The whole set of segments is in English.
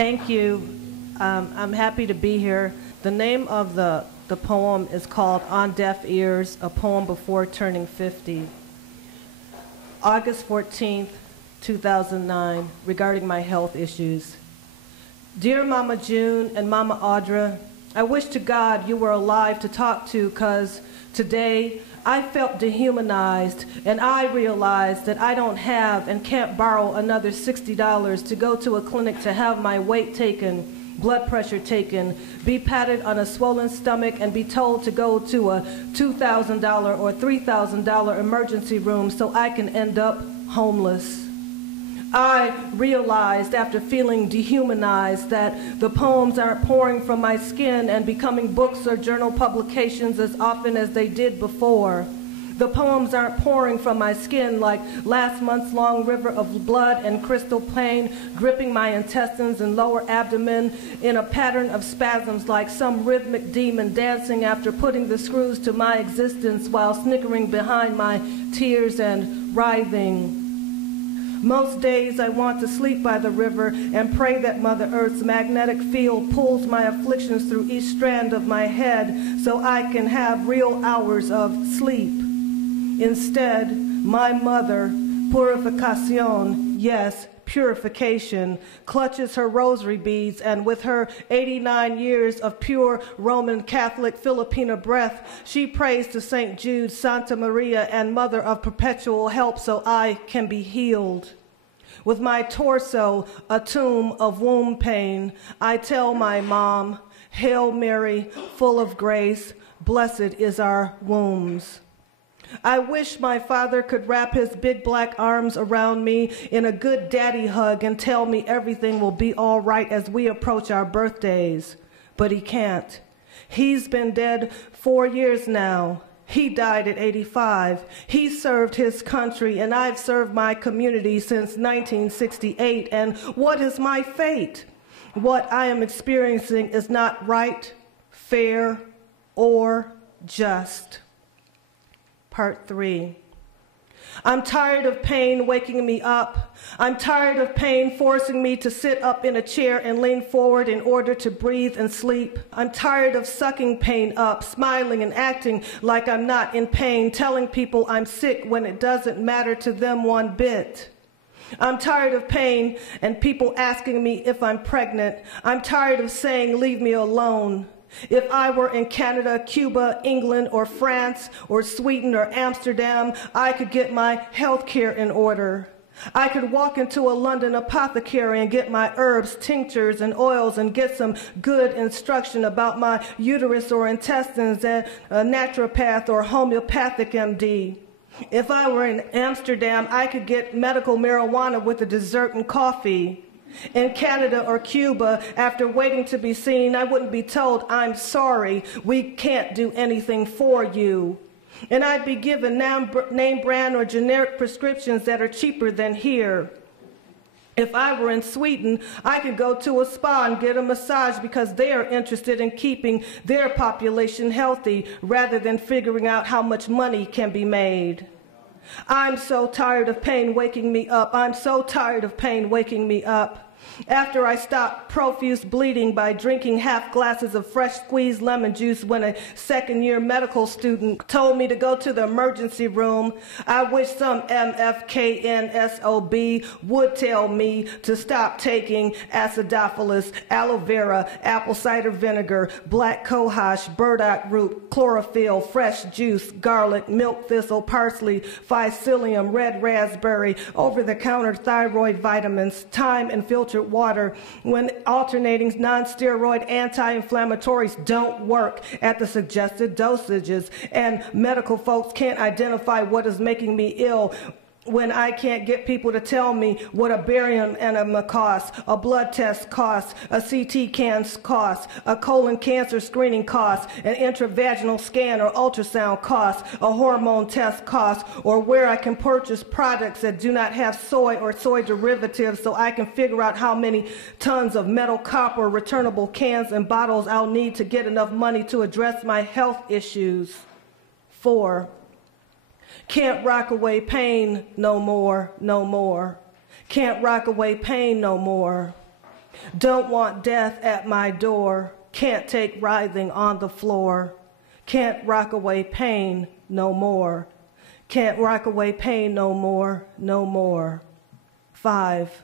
Thank you. I'm happy to be here. The name of the poem is called On Deaf Ears, a poem before turning 50. August 14th, 2009, regarding my health issues. Dear Mama June and Mama Audra, I wish to God you were alive to talk to, 'cause today I felt dehumanized, and I realized that I don't have and can't borrow another $60 to go to a clinic to have my weight taken, blood pressure taken, be patted on a swollen stomach, and be told to go to a $2,000 or $3,000 emergency room so I can end up homeless. I realized after feeling dehumanized that the poems aren't pouring from my skin and becoming books or journal publications as often as they did before. The poems aren't pouring from my skin like last month's long river of blood and crystal pain, gripping my intestines and lower abdomen in a pattern of spasms like some rhythmic demon dancing after putting the screws to my existence while snickering behind my tears and writhing. Most days I want to sleep by the river and pray that Mother Earth's magnetic field pulls my afflictions through each strand of my head so I can have real hours of sleep. Instead, my mother, Purificación, yes, purification, clutches her rosary beads, and with her 89 years of pure Roman Catholic Filipina breath, she prays to St. Jude, Santa Maria, and Mother of Perpetual Help so I can be healed. With my torso, a tomb of womb pain, I tell my mom, Hail Mary, full of grace, blessed is our wombs. I wish my father could wrap his big black arms around me in a good daddy hug and tell me everything will be all right as we approach our birthdays. But he can't. He's been dead 4 years now. He died at 85. He served his country, and I've served my community since 1968. And what is my fate? What I am experiencing is not right, fair, or just. Part 3. I'm tired of pain waking me up. I'm tired of pain forcing me to sit up in a chair and lean forward in order to breathe and sleep. I'm tired of sucking pain up, smiling and acting like I'm not in pain, telling people I'm sick when it doesn't matter to them one bit. I'm tired of pain and people asking me if I'm pregnant. I'm tired of saying, leave me alone. If I were in Canada, Cuba, England, or France, or Sweden, or Amsterdam, I could get my health care in order. I could walk into a London apothecary and get my herbs, tinctures, and oils and get some good instruction about my uterus or intestines at a naturopath or homeopathic MD. If I were in Amsterdam, I could get medical marijuana with a dessert and coffee. In Canada or Cuba, after waiting to be seen, I wouldn't be told, I'm sorry, we can't do anything for you. And I'd be given name brand or generic prescriptions that are cheaper than here. If I were in Sweden, I could go to a spa and get a massage because they are interested in keeping their population healthy rather than figuring out how much money can be made. I'm so tired of pain waking me up. I'm so tired of pain waking me up. After I stopped profuse bleeding by drinking half glasses of fresh squeezed lemon juice when a second-year medical student told me to go to the emergency room, I wish some MFKNSOB would tell me to stop taking acidophilus, aloe vera, apple cider vinegar, black cohosh, burdock root, chlorophyll, fresh juice, garlic, milk thistle, parsley, phycillium, red raspberry, over-the-counter thyroid vitamins, thyme, and filtered water when alternating non-steroid anti-inflammatories don't work at the suggested dosages, and medical folks can't identify what is making me ill when I can't get people to tell me what a barium enema costs, a blood test costs, a CT scan costs, a colon cancer screening costs, an intravaginal scan or ultrasound costs, a hormone test costs, or where I can purchase products that do not have soy or soy derivatives so I can figure out how many tons of metal, copper, returnable cans and bottles I'll need to get enough money to address my health issues. 4. Can't rock away pain no more, no more. Can't rock away pain no more. Don't want death at my door. Can't take writhing on the floor. Can't rock away pain no more. Can't rock away pain no more, no more. 5.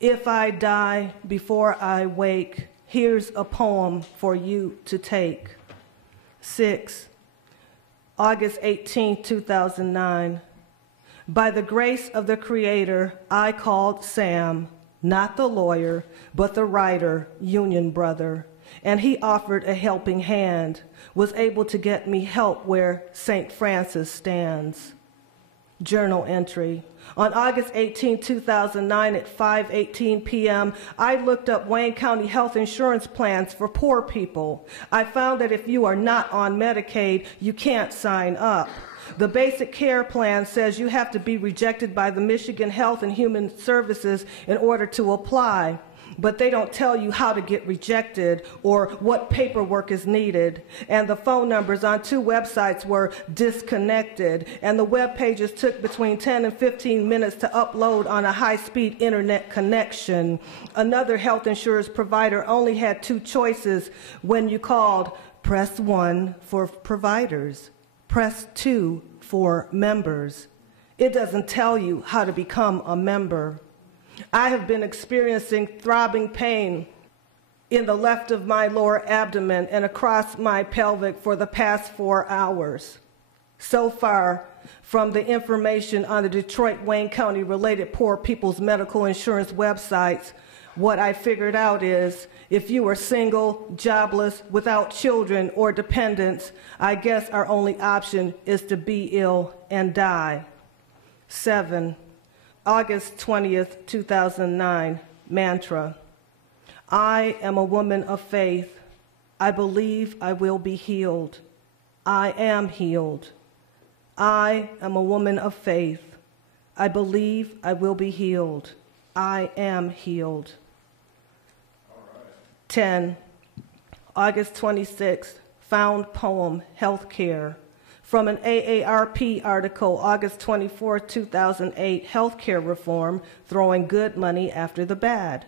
If I die before I wake, here's a poem for you to take. 6. August 18, 2009. By the grace of the Creator, I called Sam, not the lawyer, but the writer, union brother, and he offered a helping hand, was able to get me help where St. Francis stands. Journal entry. On August 18, 2009 at 5:18 p.m., I looked up Wayne County health insurance plans for poor people. I found that if you are not on Medicaid, you can't sign up. The basic care plan says you have to be rejected by the Michigan Health and Human Services in order to apply. But they don't tell you how to get rejected or what paperwork is needed. And the phone numbers on 2 websites were disconnected. And the web pages took between 10 and 15 minutes to upload on a high-speed internet connection. Another health insurance provider only had 2 choices when you called. Press 1 for providers. Press 2 for members. It doesn't tell you how to become a member. I have been experiencing throbbing pain in the left of my lower abdomen and across my pelvic for the past 4 hours. So far, from the information on the Detroit Wayne County related poor people's medical insurance websites, what I figured out is if you are single, jobless, without children or dependents, I guess our only option is to be ill and die. 7. August 20th, 2009, mantra. I am a woman of faith. I believe I will be healed. I am healed. I am a woman of faith. I believe I will be healed. I am healed. All right. 10, August 26th, found poem, Healthcare. From an AARP article, August 24, 2008, Healthcare Reform, Throwing Good Money After the Bad.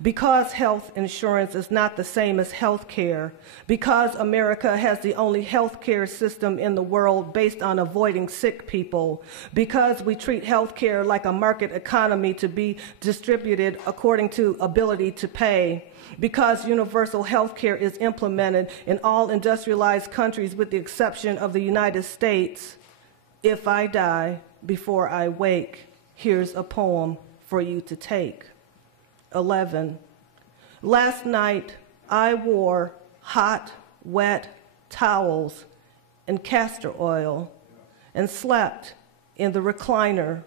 Because health insurance is not the same as health care, because America has the only health care system in the world based on avoiding sick people, because we treat health care like a market economy to be distributed according to ability to pay, because universal health care is implemented in all industrialized countries with the exception of the United States, if I die before I wake, here's a poem for you to take. 11. Last night, I wore hot, wet towels and castor oil and slept in the recliner,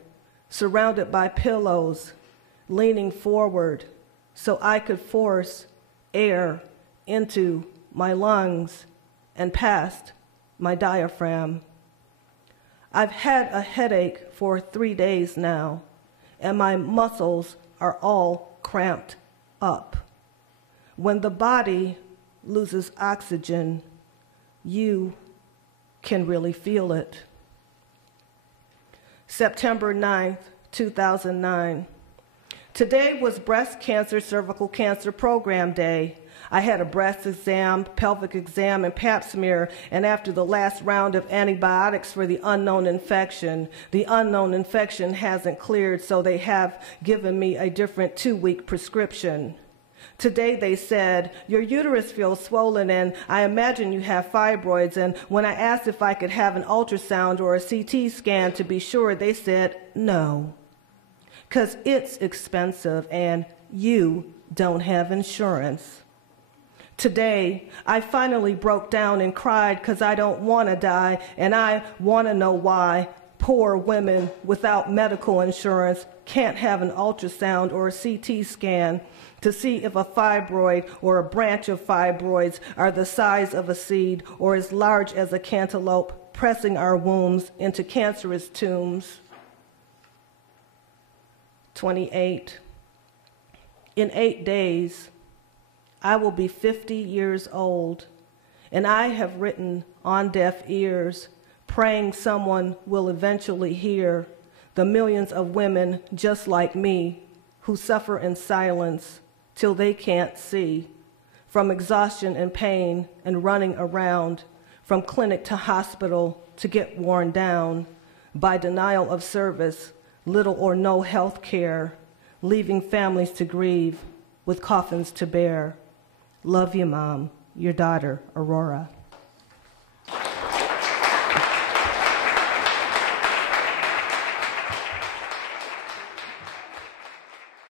surrounded by pillows, leaning forward so I could force air into my lungs and past my diaphragm. I've had a headache for 3 days now, and my muscles are all cramped up. When the body loses oxygen, you can really feel it. September 9th, 2009. Today was Breast Cancer, Cervical Cancer Program Day. I had a breast exam, pelvic exam, and pap smear, and after the last round of antibiotics for the unknown infection hasn't cleared, so they have given me a different 2-week prescription. Today they said, your uterus feels swollen and I imagine you have fibroids, and when I asked if I could have an ultrasound or a CT scan to be sure, they said no, because it's expensive and you don't have insurance. Today, I finally broke down and cried because I don't want to die, and I want to know why poor women without medical insurance can't have an ultrasound or a CT scan to see if a fibroid or a branch of fibroids are the size of a seed or as large as a cantaloupe, pressing our wombs into cancerous tombs. 28. In 8 days, I will be 50 years old, and I have written on deaf ears, praying someone will eventually hear the millions of women just like me who suffer in silence till they can't see, from exhaustion and pain and running around, from clinic to hospital to get worn down by denial of service, little or no health care, leaving families to grieve with coffins to bear. Love you, Mom. Your daughter, Aurora.